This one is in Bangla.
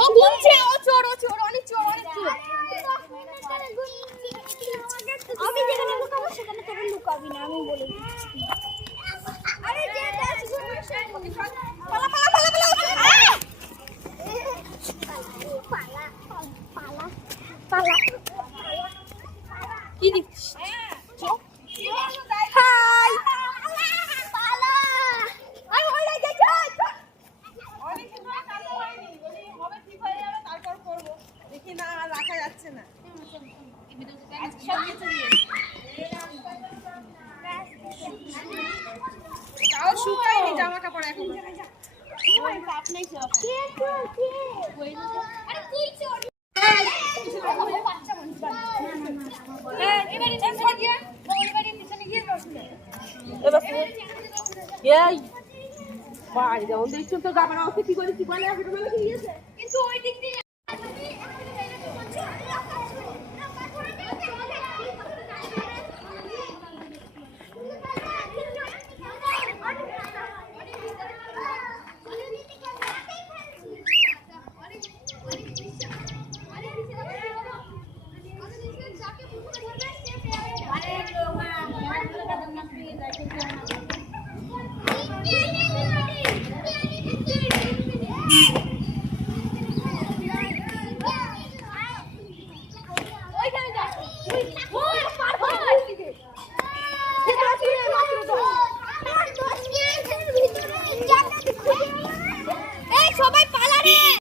ও ঘুমছে, ও চোর, অনেক চোর। আমি যেখানে লুকাবো সেখানে তোকে লুকাবি না, আমি বলে দিচ্ছি। আরে যে পালা পালা পালা পালা পালা পালা কি দিচ্ছিস? হাই পালা আই হলে গেছে অনেক সময় কাজ হয়নি, যদি হবে ঠিক হয়ে যাবে তারপর করব। দেখি না আর রাখা যাচ্ছে না। তাও শুকায়নি জামা কাপড় এখন। যেমন দেখছো তো গাবার অবস্থা কি করে কি বলে কিন্তু ওই দিক দিয়ে ওইখানে যা